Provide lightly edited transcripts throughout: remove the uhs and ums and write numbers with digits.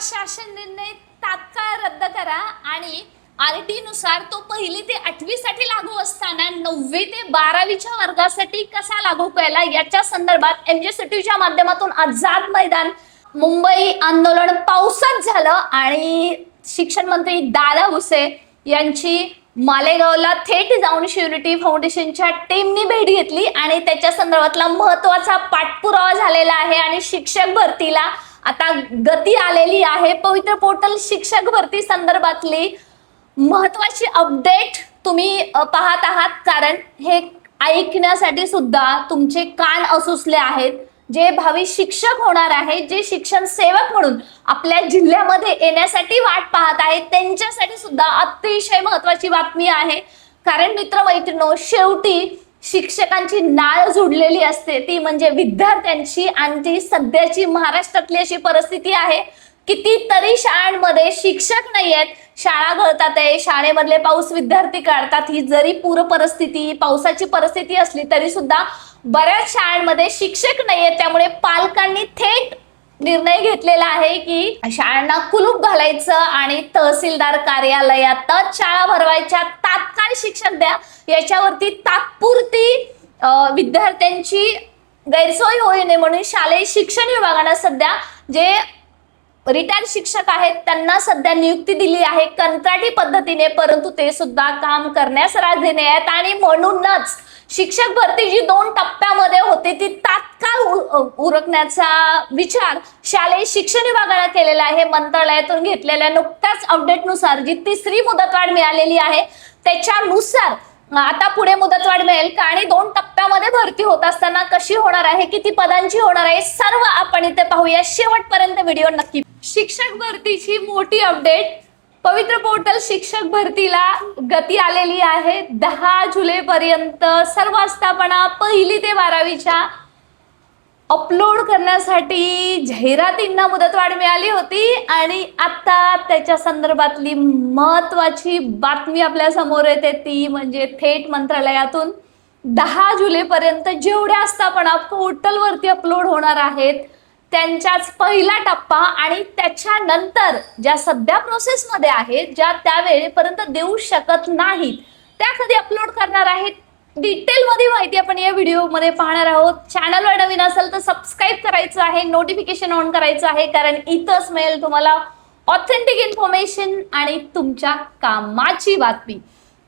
शासन निर्णय तात्काळ रद्द करा आणि आरटी नुसार तो 1ली ते 8वी साठी लागू असताना 9वी ते 12वीच्या वर्गासाठी कसा लागू केला याच्या संदर्भात एमजीसीटीच्या माध्यमातून आझाद मैदान मुंबई आंदोलन पावसात झालं आणि शिक्षण मंत्री दादा भुसे यांची मालेगावला थेट जाऊन श्युरिटी फाउंडेशनच्या टीमनी भेट घेतली आणि त्याच्या संदर्भातला महत्त्वाचा पाठपुरावा झालेला आहे आणि शिक्षक भरतीला आता गती आलेली आहे। पवित्र पोर्टल शिक्षक भरती संदर्भातली महत्त्वाची अपडेट तुम्ही पाहत आहात, कारण हे ऐकण्यासाठी सुद्धा तुमचे कान असुसले आहेत। जे भावी शिक्षक होणार आहेत, जे शिक्षण सेवक म्हणून आपल्या जिल्ह्यामध्ये येण्यासाठी वाट पाहत आहेत, त्यांच्यासाठी सुद्धा अतिशय महत्त्वाची बातमी आहे। कारण मित्रमैत्रिणींनो, शेवटी शिक्षकांची नाळ जुडलेली असते ती म्हणजे विद्यार्थ्यांची आणि ती सध्याची महाराष्ट्रातली अशी परिस्थिती आहे। कितीतरी शाळांमध्ये शिक्षक नाही आहेत, शाळा गळतात आहे, शाळेमधले पाऊस विद्यार्थी काढतात। ही जरी पूर परिस्थिती पावसाची परिस्थिती असली तरी सुद्धा बऱ्याच शाळांमध्ये शिक्षक नाहीये, त्यामुळे पालकांनी थेट निर्णय घेतलेला आहे की शाळांना कुलूप घालायचं आणि तहसीलदार कार्यालयातच शाळा भरवायच्या, तात्काळ शिक्षक द्या, याच्यावरती तात्पुरती विद्यार्थ्यांची गैरसोय होऊ नये म्हणून शालेय शिक्षण विभागाने सध्या जे रिटायर्ड शिक्षक आहेत त्यांना सध्या नियुक्ती दिली आहे कंत्राटी पद्धतीने, परंतु ते सुद्धा काम करण्यास राजी नाही आहेत आणि म्हणूनच शिक्षक भरती जी 2 टप्प्यामध्ये होती ती तात्काळ उरकण्याचा विचार शालेय शिक्षण विभागाने केलेला आहे। मंत्रालयातून घेतलेल्या नुकत्याच अपडेटनुसार जी 3री मुदतवाढ मिळालेली आहे त्याच्यानुसार आता पुढे मुदतवाढ मिळेल का आणि 2 टप्प्यामध्ये भरती होत असताना कशी होणार आहे, किती पदांची होणार आहे, सर्व आपण इथे पाहूया। शेवटपर्यंत व्हिडिओ नक्की। शिक्षक भरतीची मोठी अपडेट, पवित्र पोर्टल शिक्षक भरतीला गती आलेली आहे। 10 जुलैपर्यंत सर्व आस्थापना 1ली ते 12वीच्या अपलोड करण्यासाठी जाहिरातींना मुदतवाढ मिळाली होती आणि आता त्याच्या संदर्भातली महत्त्वाची बातमी आपल्या समोर येते ती म्हणजे थेट मंत्रालयातून 10 जुलैपर्यंत जेवढ्या आस्थापना पोर्टलवरती अपलोड होणार आहेत त्यांचाच पहिला टप्पा आणि त्याच्यानंतर ज्या सध्या प्रोसेसमध्ये आहेत, ज्या त्यावेळेपर्यंत देऊ शकत नाहीत, त्या कधी अपलोड करणार आहेत डिटेल मध्ये माहिती आपण या व्हिडिओ मध्ये पाहणार आहोत। चॅनलवर नवीन असेल तर सबस्क्राईब करायचं आहे, नोटिफिकेशन ऑन करायचं आहे, कारण इथंच मिळेल तुम्हाला ऑथेंटिक इन्फॉर्मेशन आणि तुमच्या कामाची बातमी।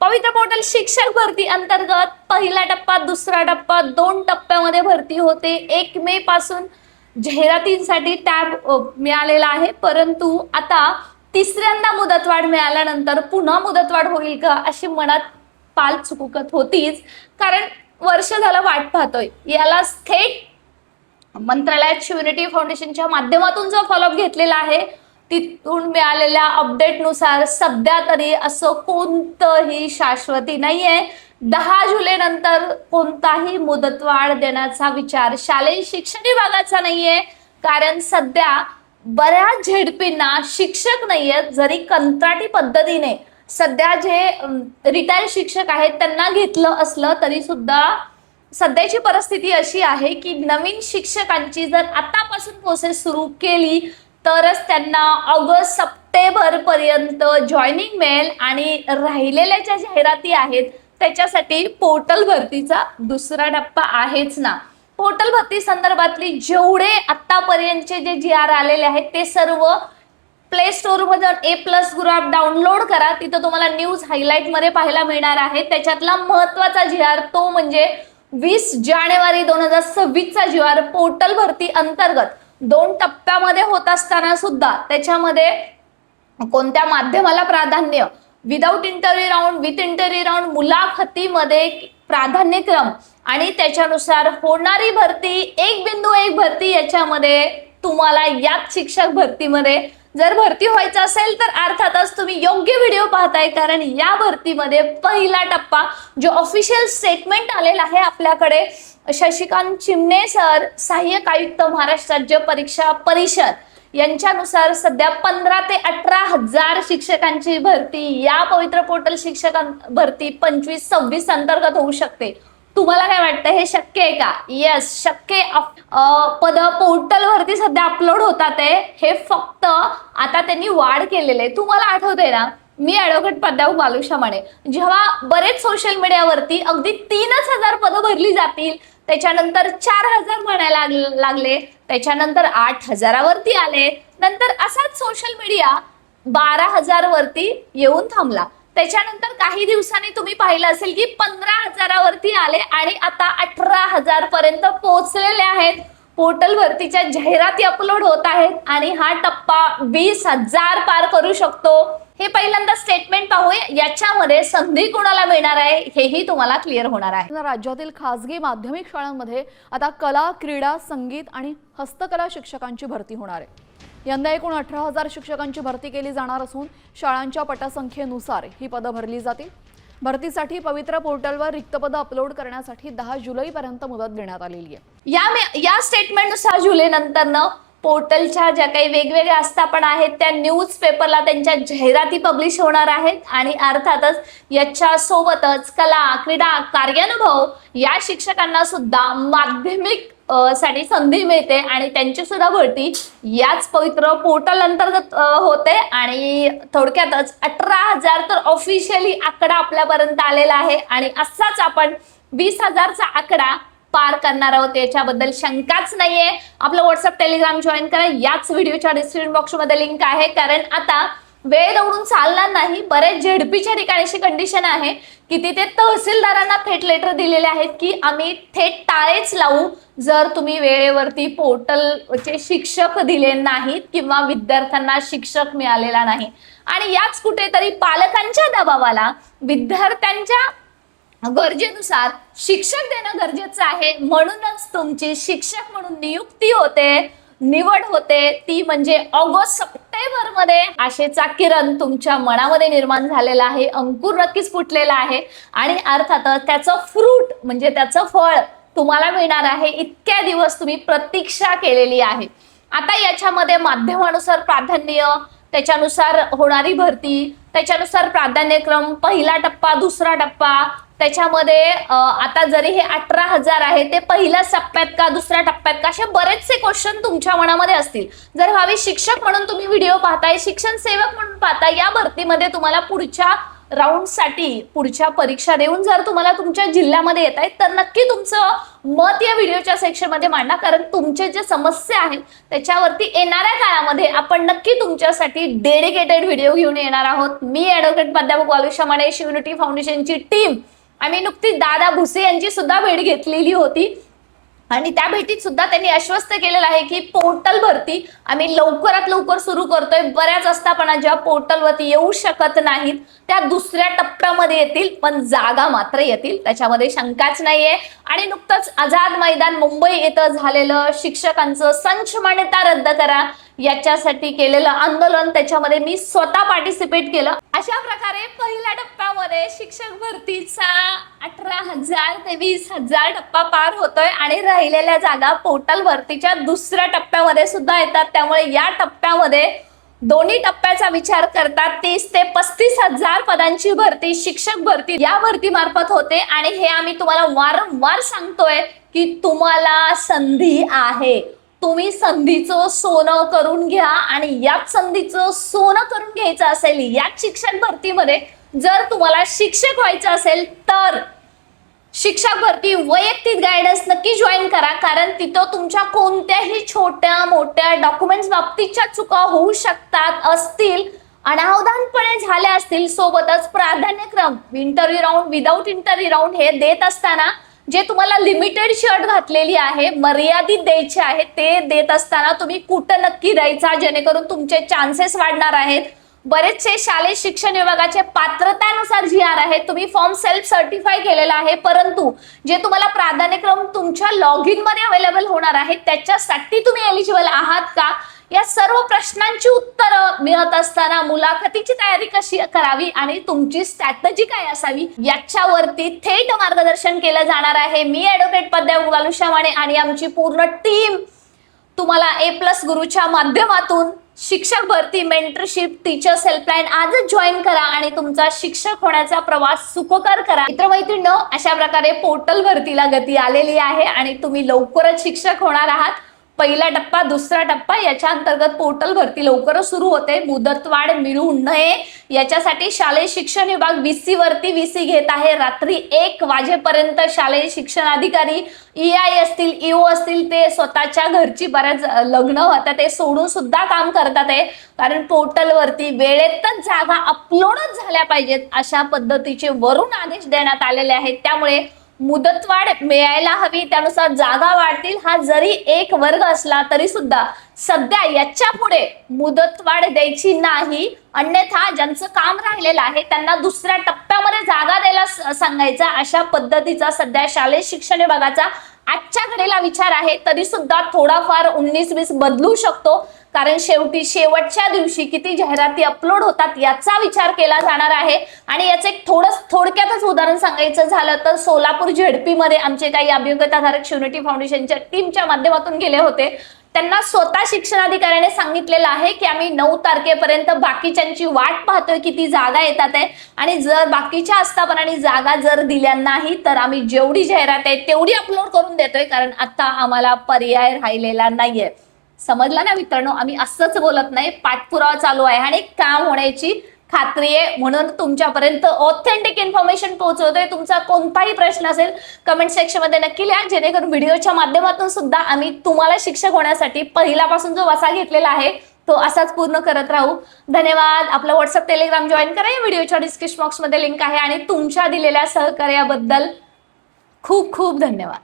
पवित्र पोर्टल शिक्षक भरती अंतर्गत पहिला टप्पा, दुसरा टप्पा 2 टप्प्यामध्ये भरती होते। 1 मे पासून जाहिरातींसाठी टॅब मिळालेला आहे, परंतु आता 3ऱ्यांदा मुदतवाढ मिळाल्यानंतर पुन्हा मुदतवाढ होईल का अशी मनात पाल चुकत होतीच, कारण वर्ष झालं वाट पाहतोय। याला थेट मंत्रालयात श्युरिटी फाउंडेशनच्या माध्यमातून जो फॉलोअप घेतलेला आहे तिथून मिळालेल्या अपडेटनुसार सध्या तरी असं कोणतंही शाश्वती नाहीये। 10 जुलै नंतर कोणताही मुदतवाढ देण्याचा विचार शालेय शिक्षण विभागाचा नाहीये, कारण सध्या बऱ्याच झेडपींना शिक्षक नाहीयेत। जरी कंत्राटी पद्धतीने सध्या जे रिटायर्ड शिक्षक आहेत त्यांना घेतलं असलं तरी सुद्धा सध्याची परिस्थिती अशी आहे की नवीन शिक्षकांची जर आतापासून प्रोसेस सुरू केली तरच त्यांना ऑगस्ट सप्टेंबर पर्यंत जॉईनिंग मिळेल आणि राहिलेल्या ज्या जाहिराती आहेत त्याच्यासाठी पोर्टल भरतीचा दुसरा टप्पा आहेच ना। पोर्टल भरती संदर्भातली जेवढे आतापर्यंतचे जे GR आलेले आहेत ते सर्व प्ले स्टोर मधून A+ गुरु ॲप डाउनलोड करा, तिथं तुम्हाला न्यूज हायलाइट मध्ये पाहायला मिळणार आहे। त्याच्यातला महत्त्वाचा GR तो म्हणजे 20 जानेवारी 2026चा GR पोर्टल भरती अंतर्गत 2 टप्प्यामध्ये होत असताना सुद्धा त्याच्यामध्ये कोणत्या माध्यमाला प्राधान्य, without interview round, with interview round, मुलाखतीमध्ये प्राधान्यक्रम आणि त्याच्यानुसार होणारी भरती 1.1 भरती, याच्यामध्ये तुम्हाला याच शिक्षक भरतीमध्ये जर भरती व्हायचं असेल तर अर्थातच तुम्ही योग्य व्हिडिओ पाहताय, कारण या भरतीमध्ये पहिला टप्पा जो ऑफिशियल स्टेटमेंट आलेला आहे आपल्याकडे शशिकांत चिमणे सर, सहाय्यक आयुक्त महाराष्ट्र राज्य परीक्षा परिषद यांच्यानुसार सध्या 15 ते 18 हजार शिक्षकांची भरती या पवित्र पोर्टल शिक्षक भरती 25-26 अंतर्गत होऊ शकते। तुम्हाला काय वाटतं, हे शक्य आहे का? येस, शक्य पद पोर्टल वरती सध्या अपलोड होतात आहे. हे फक्त आता त्यांनी वाढ केलेले आहे. तुम्हाला आठवतंय ना, मी ऍडव्होकेट प्राध्यापक बालुषा माने जेव्हा बरेच सोशल मीडियावरती अगदी 3,000 पदं भरली जातील, त्याच्यानंतर 4,000 म्हणायला लागले, त्याच्यानंतर 8,000 वरती आले, नंतर असाच सोशल मीडिया 12,000 वरती येऊन थांबला. त्याच्यानंतर काही दिवसांनी तुम्ही पाहिलं असेल की 15,000 वरती आले आणि आता 18,000 पर्यंत पोहोचलेले आहेत. पोर्टल भरतीच्या जाहिराती अपलोड होत आहेत आणि हा टप्पा 20,000 पार करू शकतो. हे पहिल्यांदा स्टेटमेंट पाहूया, याच्यामध्ये संधी कोणाला मिळणार आहे हेही तुम्हाला क्लिअर होणार आहे. राज्यातील खासगी माध्यमिक शाळांमध्ये आता कला, क्रीडा, संगीत आणि हस्तकला शिक्षकांची भरती होणार आहे. यंदा एकूण 18,000 शिक्षकांची भरती केली जाणार असून शाळांच्या पटसंख्येनुसार ही पदं भरली जातील. भरतीसाठी पवित्र पोर्टलवर रिक्त पदं अपलोड करण्यासाठी 10 जुलैपर्यंत मुदत देण्यात आलेली आहे. या स्टेटमेंटनुसार जुलै नंतरनं पोर्टलच्या ज्या काही वेगवेगळ्या आस्थापना आहेत त्या न्यूज पेपरला त्यांच्या जाहिराती पब्लिश होणार आहेत आणि अर्थातच याच्या सोबतच कला, क्रीडा, कार्यानुभव या शिक्षकांना सुद्धा माध्यमिक साठी संधी मिळते आणि त्यांची सुद्धा भरती याच पवित्र पोर्टल अंतर्गत होते. आणि थोडक्यातच 18,000 तर ऑफिशियली आकडा आपल्यापर्यंत आलेला आहे आणि असाच आपण 20,000चा आकडा पार करणार आहोत, याच्याबद्दल शंकाच नाहीये. आपलं व्हॉट्सअप, टेलिग्राम जॉईन करा. याच व्हिडिओच्या डिस्क्रिप्शन बॉक्समध्ये लिंक आहे. कारण आता वेळ दौडून चालणार नाही. बरेच झेडपीच्या ठिकाणी अशी कंडिशन आहे की तिथे तहसीलदारांना थेट लेटर दिलेले आहेत की आम्ही थेट टाळेच लावू जर तुम्ही वेळेवरती पोर्टलचे शिक्षक दिले नाहीत किंवा विद्यार्थ्यांना शिक्षक मिळालेला नाही. आणि याच कुठेतरी पालकांच्या दबावाला विद्यार्थ्यांच्या गरजेनुसार शिक्षक देणं गरजेचं आहे. म्हणूनच तुमची शिक्षक म्हणून नियुक्ती होते, निवड होते, ती म्हणजे ऑगस्ट सप्टेंबर मध्ये आशेचा किरण तुमच्या मनामध्ये निर्माण झालेला आहे. अंकुर नक्कीच फुटलेला आहे आणि अर्थातच त्याचं फ्रूट म्हणजे त्याचं फळ तुम्हाला मिळणार आहे. इतक्या दिवस तुम्ही प्रतीक्षा केलेली आहे. आता याच्यामध्ये माध्यमानुसार प्राधान्य, त्याच्यानुसार होणारी भरती, त्याच्यानुसार प्राधान्यक्रम, पहिला टप्पा, दुसरा टप्पा, त्याच्यामध्ये आता जरी हे 18,000 आहे ते पहिल्या टप्प्यात का दुसऱ्या टप्प्यात का, असे बरेचसे क्वेश्चन तुमच्या मनामध्ये असतील. जर भावी शिक्षक म्हणून तुम्ही व्हिडिओ पाहताय, शिक्षण सेवक म्हणून पाहताय, या भरतीमध्ये तुम्हाला पुढच्या राऊंडसाठी पुढच्या परीक्षा देऊन जर तुम्हाला तुमच्या जिल्ह्यामध्ये येत आहेत तर नक्की तुमचं मत या व्हिडिओच्या सेक्शनमध्ये मांडा. कारण तुमचे जे समस्या आहेत त्याच्यावरती येणाऱ्या काळामध्ये आपण नक्की तुमच्यासाठी डेडिकेटेड व्हिडिओ घेऊन येणार आहोत. मी ऍडव्होकेट प्राध्यापक बालुषा माने, शिवयुनिटी फाउंडेशनची टीम, आम्ही नुकतीच दादा भुसे यांची सुद्धा भेट घेतलेली होती आणि त्या भेटीत सुद्धा त्यांनी आश्वस्त केलेलं आहे की पोर्टल भरती आम्ही लवकरात लवकर सुरू करतोय. बऱ्याच आस्थापना ज्या पोर्टलवरती येऊ शकत नाहीत त्या दुसऱ्या टप्प्यामध्ये येतील, पण जागा मात्र येतील, त्याच्यामध्ये शंकाच नाहीये. आणि नुकतंच आझाद मैदान मुंबई येथे झालेलं शिक्षकांचं संच मान्यता रद्द करा याच्यासाठी केलेलं आंदोलन, त्याच्यामध्ये मी स्वतः पार्टिसिपेट केलं. अशा प्रकारे पहिल्या टप्प्यामध्ये शिक्षक भरतीचा 18,000 ते 20,000 टप्पा पार होतोय आणि राहिलेल्या जागा पोर्टल भरतीच्या दुसऱ्या टप्प्यामध्ये सुद्धा येतात. त्यामुळे या टप्प्यामध्ये दोन्ही टप्प्याचा विचार करता 30 ते 35,000 पदांची भरती, शिक्षक भरती या भरतीमार्फत होते. आणि हे आम्ही तुम्हाला वारंवार सांगतोय की तुम्हाला संधी आहे, तुम्ही संधीचं सोनं करून घ्या. आणि याच संधीचं सोनं करून घ्यायचं असेल याच शिक्षक भरतीमध्ये, जर तुम्हाला शिक्षक व्हायचं असेल तर शिक्षक भरती वैयक्तिक गायडन्स नक्की जॉईन करा. कारण तिथं तुमच्या कोणत्याही छोट्या मोठ्या डॉक्युमेंट्स बाबतीच्या चुका होऊ शकतात, असतील, अनावधानपणे झाल्या असतील. सोबतच प्राधान्यक्रम, interview round, without interview round हे देत असताना जे तुम्हाला लिमिटेड शर्ट घातलेली आहे, मर्यादित द्यायचे आहे, ते देत असताना तुम्ही कुठं नक्की द्यायचा जेणेकरून तुमचे चान्सेस वाढणार आहेत. बरेचसे शालेय शिक्षण विभागाचे पात्रतानुसार GR आहेत, तुम्ही फॉर्म सेल्फ सर्टिफाय केलेला आहे, परंतु जे तुम्हाला प्राधान्यक्रम तुमच्या लॉग इन मध्ये अवेलेबल होणार आहे त्याच्यासाठी तुम्ही एलिजिबल आहात का, या सर्व प्रश्नांची उत्तरं मिळत असताना मुलाखतीची तयारी कशी करावी आणि तुमची स्ट्रॅटेजी काय असावी याच्यावरती थेट मार्गदर्शन केलं जाणार आहे. मी ऍडव्होकेट प्राध्यापक बालुषा माने आणि आमची पूर्ण टीम तुम्हाला A+ गुरुच्या माध्यमातून शिक्षक भरती, मेंटरशिप, टीचर्स हेल्पलाईन आजच जॉईन करा आणि तुमचा शिक्षक होण्याचा प्रवास सुखकर करा. मित्रमैत्रिणींनो, अशा प्रकारे पोर्टल भरतीला गती आलेली आहे आणि तुम्ही लवकरच शिक्षक होणार आहात. पहिला टप्पा, दुसरा टप्पा याच्या अंतर्गत पोर्टल भरती लवकरच सुरू होते. मुदतवाढ मिळू नये याच्यासाठी शालेय शिक्षण विभाग VC वरती VC घेत आहे. रात्री 1 वाजेपर्यंत शालेय शिक्षण अधिकारी, EI असतील, EO असतील, ते स्वतःच्या घरची बऱ्याच लग्न होतात ते सोडून सुद्धा काम करतात आहे. कारण पोर्टल वरती वेळेतच जागा अपलोडच झाल्या पाहिजेत अशा पद्धतीचे वरून आदेश देण्यात आलेले आहेत. त्यामुळे मुदतवाढ मिळायला हवी, त्यानुसार जागा वाढतील. हा जरी एक वर्ग असला तरी सुद्धा सध्या याच्या पुढे मुदतवाढ द्यायची नाही. अन्यथा ज्यांचं काम राहिलेलं आहे त्यांना दुसऱ्या टप्प्यामध्ये जागा द्यायला सांगायचा, अशा पद्धतीचा सध्या शालेय शिक्षण विभागाचा आजच्या घडीला विचार आहे. तरी सुद्धा थोडाफार 19-20 बदलू शकतो, कारण शेवटी शेवटच्या दिवशी किती जाहिराती अपलोड होतात याचा विचार केला जाणार आहे. आणि याचं एक थोडक्यातच उदाहरण सांगायचं झालं तर सोलापूर ZP मध्ये आमचे काही अभियोग्यताधारक शिवनेटी फाउंडेशनच्या टीमच्या माध्यमातून गेले होते. त्यांना स्वतः शिक्षणाधिकाऱ्याने सांगितलेलं आहे की आम्ही 9 तारखेपर्यंत बाकीच्यांची वाट पाहतोय, किती जागा येतात आहे, आणि जर बाकीच्या आस्थापनांनी जागा जर दिल्या नाही तर आम्ही जेवढी जाहिरात आहे तेवढी अपलोड करून देतोय, कारण आता आम्हाला पर्याय राहिलेला नाहीये. समजलं ना मित्रांनो, आम्ही असंच बोलत नाही, पाठपुरावा चालू आहे आणि काम होण्याची खात्री आहे. म्हणून तुमच्यापर्यंत ऑथेंटिक इन्फॉर्मेशन पोहोचवतोय. तुमचा कोणताही प्रश्न असेल कमेंट सेक्शन मध्ये नक्की लिहा, जेणेकरून व्हिडिओच्या माध्यमातून सुद्धा आम्ही तुम्हाला शिक्षक होण्यासाठी पहिल्यापासून जो वसा घेतलेला आहे तो असाच पूर्ण करत राहू. धन्यवाद. आपला व्हॉट्सअप, टेलिग्राम जॉईन करा. या व्हिडिओच्या डिस्क्रिप्शन बॉक्स मध्ये लिंक आहे. आणि तुमच्या दिलेल्या सहकार्याबद्दल खूप खूप धन्यवाद.